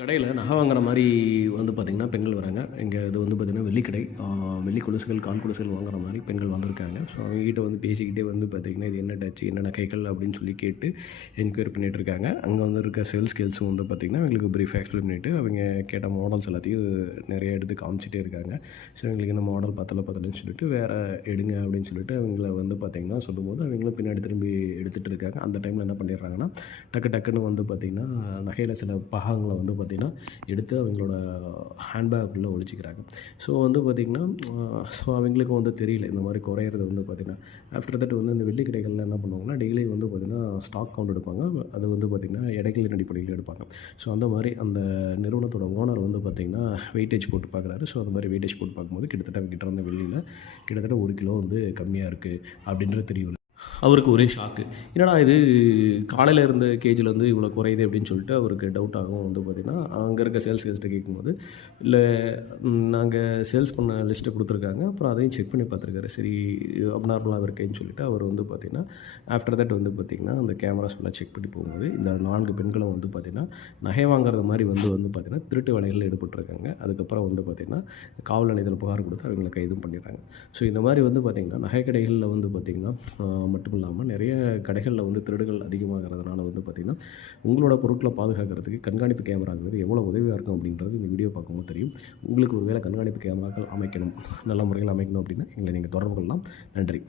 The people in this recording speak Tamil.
கடையில நகை வாங்குற மாரி வந்து பார்த்தீங்கன்னா, பெண்கள் வராங்க. இங்க இது வந்து பார்த்தீங்கன்னா, வெள்ளி கடை. வெள்ளி கொலுசுகள், கால் கொலுசுகள் வாங்குற மாரி பெண்கள் வந்திருக்காங்க. ஸோ, அவங்ககிட்ட வந்து பேசிக்கிட்டே வந்து பார்த்தீங்கன்னா, இது என்ன டச்சு, என்ன நகைகள் அப்படின்னு சொல்லி கேட்டு என்கொயரி பண்ணிட்டு இருக்காங்க. அங்க வந்து இருக்க சேல்ஸ் கேர்ள்ஸும் வந்து பார்த்தீங்கன்னா, எங்களுக்கு பிரீஃபா எக்ஸ்பிளைன் பண்ணிட்டு, அவங்க கேட்ட மாடல்ஸ் எல்லாத்தையும் நெறைய எடுத்து காமிச்சிட்டே இருக்காங்க. ஸோ, எங்களுக்கு இந்த மாடல் பத்தலன்னு சொல்லிட்டு, வேற எடுங்க அப்படின்னு சொல்லிட்டு அவங்கள வந்து பார்த்தீங்கன்னா சொல்லும்போது, அவங்களும் பின்னாடி திரும்பி எடுத்துட்டு இருக்காங்க. அந்த டைம்ல என்ன பண்ணிடுறாங்கன்னா, டக்குன்னு வந்து பார்த்தீங்கன்னா, நகையில சில பாகங்கள வந்து பார்த்தீங்கன்னா, எடுத்து அவங்களோட ஹேண்ட்பேக்குள்ள ஒழிச்சுக்கிறாங்க. ஸோ வந்து பார்த்தீங்கன்னா, ஸோ அவங்களுக்கும் வந்து தெரியல. இந்த மாரி குறையிறது வந்து பார்த்தீங்கன்னா, ஆஃப்டர் தட் வந்து இந்த வெள்ளி கடைகள்ல என்ன பண்ணுவாங்கன்னா, டெய்லி வந்து பார்த்தீங்கன்னா, ஸ்டாக் கவுண்ட் எடுப்பாங்க. அது வந்து பார்த்தீங்கன்னா, எடைகளின் அடிப்படையில எடுப்பாங்க. ஸோ அந்த மாரி அந்த நிறுவனத்தோட ஓனர் வந்து பார்த்தீங்கன்னா, வெயிட்டேஜ் போட்டு பார்க்குறாரு. ஸோ அந்த மாரி வெயிட்டேஜ் போட்டு பார்க்கும்போது, கிட்டத்தட்ட அவங்ககிட்ட இருந்த வெள்ளியில கிட்டத்தட்ட 1 கிலோ வந்து கம்மியா இருக்கு அப்படின்றது தெரிய வருது. அவருக்கு ஒரே ஷாக்கு. என்னடா இது காலையில இருந்த கேஜ்ல வந்து இவ்வளோ குறையுது அப்படின்னு சொல்லிட்டு அவருக்கு டவுட் ஆகும். வந்து பார்த்தீங்கன்னா, அங்க இருக்க சேல்ஸ் கேர்ள்ஸ்ட்ட கேட்கும்போது, இல்ல நாங்க சேல்ஸ் பண்ண லிஸ்ட்ட குடுத்துருக்காங்க. அப்புறம் அதையும் செக் பண்ணி பார்த்துருக்காரு. சரி அப்நார்மலா இருக்கேன்னு சொல்லிட்டு அவர் வந்து பார்த்தீங்கன்னா, ஆஃப்டர் தட் வந்து பார்த்தீங்கன்னா, அந்த கேமராஸ் ஃபுல்லா செக் பண்ணி போகும்போது, இந்த 4 பெண்களும் வந்து பார்த்தீங்கன்னா, நகை வாங்குறது மாரி வந்து பார்த்தீங்கன்னா, திருட்டு வேலைகள்ல ஈடுபட்டுருக்காங்க. அதுக்கப்புறம் வந்து பார்த்தீங்கன்னா, காவல் நிலையத்தில புகார் குடுத்து அவங்கள கைதும் பண்ணிடுறாங்க. ஸோ இந்த மாரி வந்து பார்த்தீங்கன்னா, நகை கடைகள்ல வந்து பார்த்தீங்கன்னா, மட்டும் இல்லாம நெறைய கடைகள்ல வந்து திருடுகள் அதிகமாகிறதுனால வந்து பார்த்தீங்கன்னா, உங்களோட பொருட்கள பாதுகாக்கிறதுக்கு கண்காணிப்பு கேமராங்கிறது எவ்வளோ உதவியா இருக்கும் அப்படின்றது இந்த வீடியோ பார்க்கும்போது தெரியும். உங்களுக்கு ஒரு வேளை கண்காணிப்பு கேமராக்கள் அமைக்கணும், நல்ல முறையில் அமைக்கணும் அப்படின்னா எங்களை நீங்க தொடர்பு கொள்ளலாம். நன்றி.